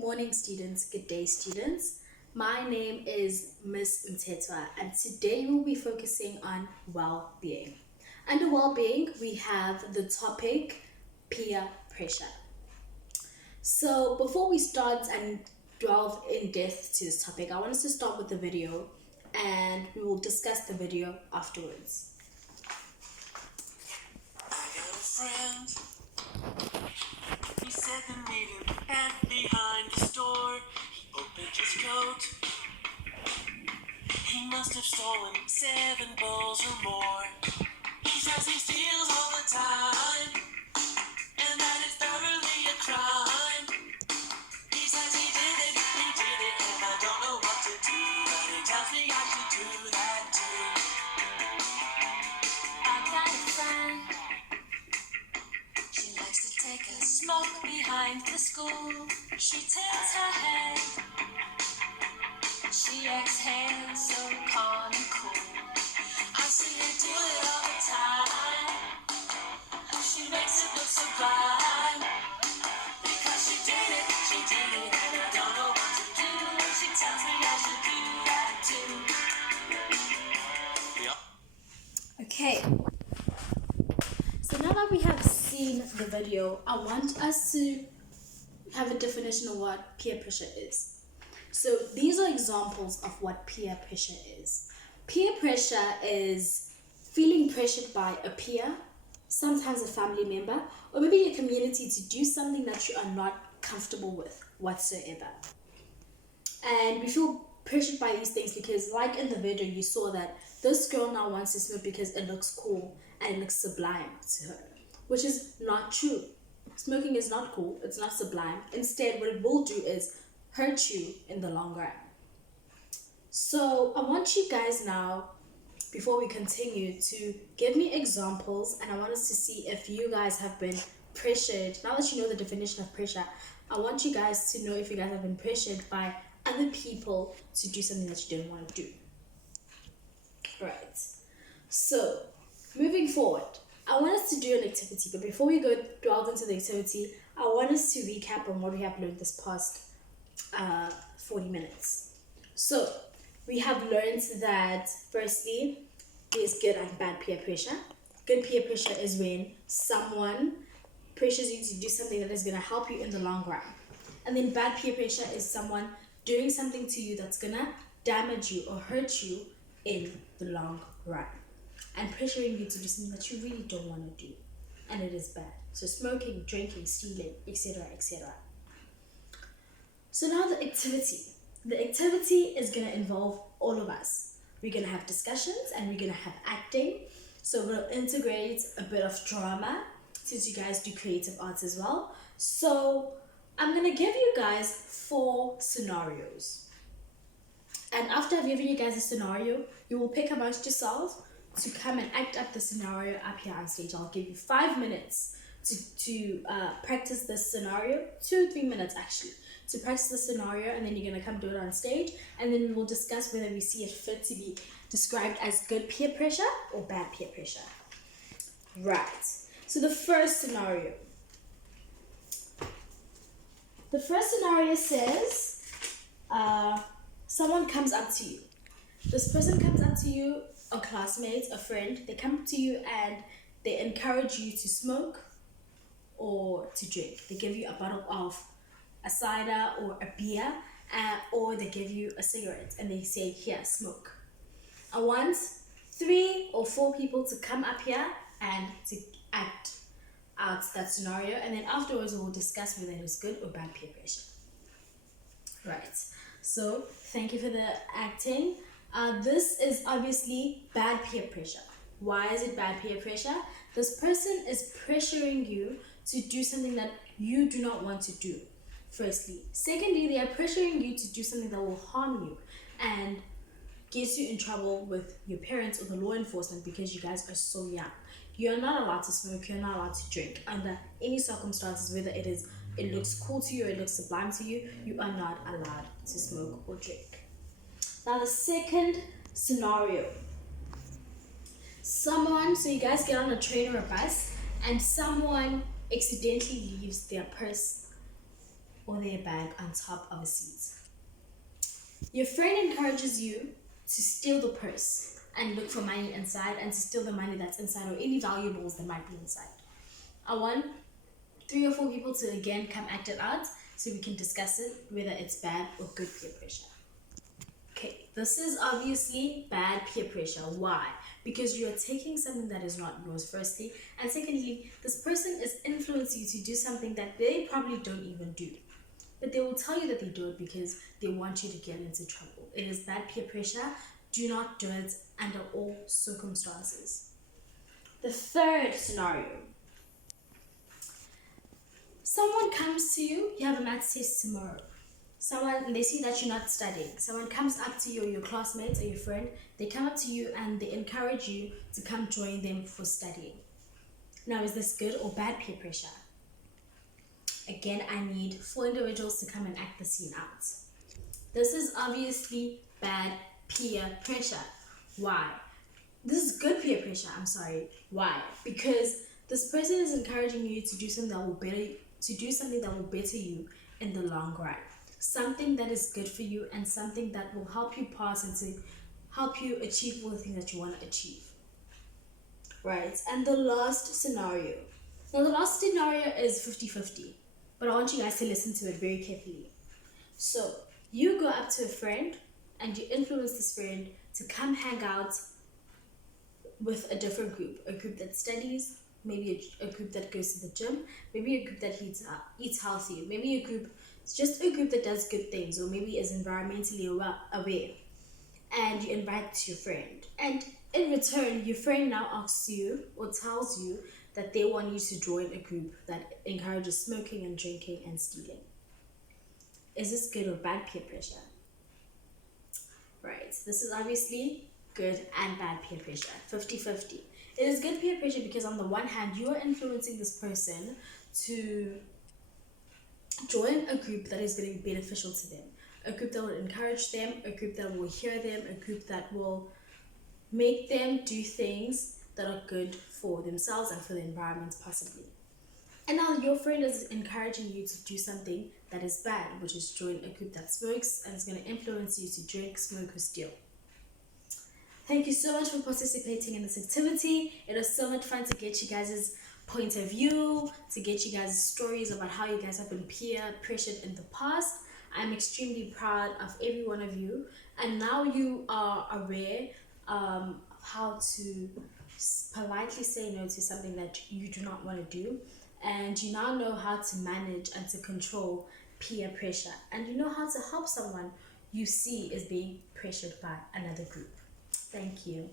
morning, students. Good day, students. My name is Miss Mtetwa, and today we'll be focusing on well-being. Under well-being, we have the topic peer pressure. So before we start and delve in depth to this topic, I want us to start with the video, and we will discuss the video afterwards. I got a friend. He said the meeting back behind the store. He opened his coat. He must have stolen 7 balls or more. He says he steals all the time, and that is thoroughly a crime. He says he did it, and I don't know what to do, but he tells me I should do that too. I got a friend. She likes to take a smoke behind the school. She tilts her head. She exhales so calm and cool. I see her do it all the time. She makes it look sublime. Because she did it, and I don't know what to do. She tells me I should do that too. Yeah. Okay. So now that we have seen the video, I want us to have a definition of what peer pressure is. So these are examples of what peer pressure is. Peer pressure is feeling pressured by a peer, sometimes a family member, or maybe a community to do something that you are not comfortable with whatsoever. And we feel pressured by these things because, like in the video, you saw that this girl now wants to smoke because it looks cool and it looks sublime to her, which is not true. Smoking is not cool, it's not sublime. Instead, what it will do is hurt you in the long run. So I want you guys now, before we continue, to give me examples, and I want us to see if you guys have been pressured. Now that you know the definition of pressure, I want you guys to know if you guys have been pressured by other people to do something that you didn't want to do. Right. So moving forward, I want us to do an activity, but before we go delve into the activity, I want us to recap on what we have learned this past 40 minutes. So we have learned that firstly, there's good and bad peer pressure. Good peer pressure is when someone pressures you to do something that is going to help you in the long run. And then bad peer pressure is someone doing something to you that's going to damage you or hurt you in the long run, and pressuring you to do something that you really don't want to do, and it is bad. So smoking, drinking, stealing, etc., etc. So now the activity. The activity is going to involve all of us. We're going to have discussions and we're going to have acting. So we'll integrate a bit of drama since you guys do creative arts as well. So I'm going to give you guys 4 scenarios. And after I've given you guys a scenario, you will pick amongst yourselves to come and act up the scenario up here on stage. I'll give you 5 minutes to practice this scenario, 2-3 minutes actually, to practice the scenario, and then you're going to come do it on stage, and then we will discuss whether we see it fit to be described as good peer pressure or bad peer pressure. Right. So the first scenario. The first scenario says someone comes up to you. This person comes up to you, a classmate, a friend. They come up to you and they encourage you to smoke or to drink. They give you a bottle of a cider or a beer, or they give you a cigarette and they say, here, smoke. I want 3 or 4 people to come up here and to act out that scenario, and then afterwards we'll discuss whether it is good or bad peer pressure. Right, so thank you for the acting. This is obviously bad peer pressure. Why is it bad peer pressure? This person is pressuring you to do something that you do not want to do, firstly. Secondly, they are pressuring you to do something that will harm you and gets you in trouble with your parents or the law enforcement because you guys are so young. You are not allowed to smoke, you're not allowed to drink. Under any circumstances, whether it looks cool to you or it looks sublime to you, you are not allowed to smoke or drink. Now the second scenario. So you guys get on a train or a bus and someone accidentally leaves their purse or their bag on top of a seat. Your friend encourages you to steal the purse and look for money inside, and to steal the money that's inside or any valuables that might be inside. I want 3 or 4 people to again come act it out so we can discuss it, whether it's bad or good peer pressure. Okay, this is obviously bad peer pressure. Why? Because you are taking something that is not yours, firstly, and secondly, this person is influencing you to do something that they probably don't even do. But they will tell you that they do it because they want you to get into trouble. It is bad peer pressure. Do not do it under all circumstances. The third scenario. Someone comes to you, you have a maths test tomorrow. They see that you're not studying. Someone comes up to you, or your classmates or your friend, they come up to you and they encourage you to come join them for studying. Now, is this good or bad peer pressure? Again, I need 4 individuals to come and act the scene out. This is obviously bad peer pressure. Why? This is good peer pressure, I'm sorry. Why? Because this person is encouraging you to do something that will better you in the long run. Something that is good for you and something that will help you pass and to help you achieve all the things that you want to achieve. Right? And the last scenario. Now, the last scenario is 50-50. But I want you guys to listen to it very carefully. So, you go up to a friend and you influence this friend to come hang out with a different group. A group that studies, maybe a group that goes to the gym, maybe a group that eats healthy, maybe a group that does good things, or maybe is environmentally aware. And you invite your friend. And in return, your friend now asks you or tells you that they want you to join a group that encourages smoking and drinking and stealing. Is this good or bad peer pressure? Right, this is obviously good and bad peer pressure, 50-50. It is good peer pressure because on the one hand, you are influencing this person to join a group that is going to be beneficial to them, a group that will encourage them, a group that will hear them, a group that will make them do things that are good for themselves and for the environment possibly. And now your friend is encouraging you to do something that is bad, which is join a group that smokes and is going to influence you to drink, smoke, or steal. Thank you so much for participating in this activity. It was so much fun to get you guys' point of view, to get you guys' stories about how you guys have been peer pressured in the past. I'm extremely proud of every one of you, and now you are aware of how to politely say no to something that you do not want to do, and you now know how to manage and to control peer pressure, and you know how to help someone you see is being pressured by another group. Thank you.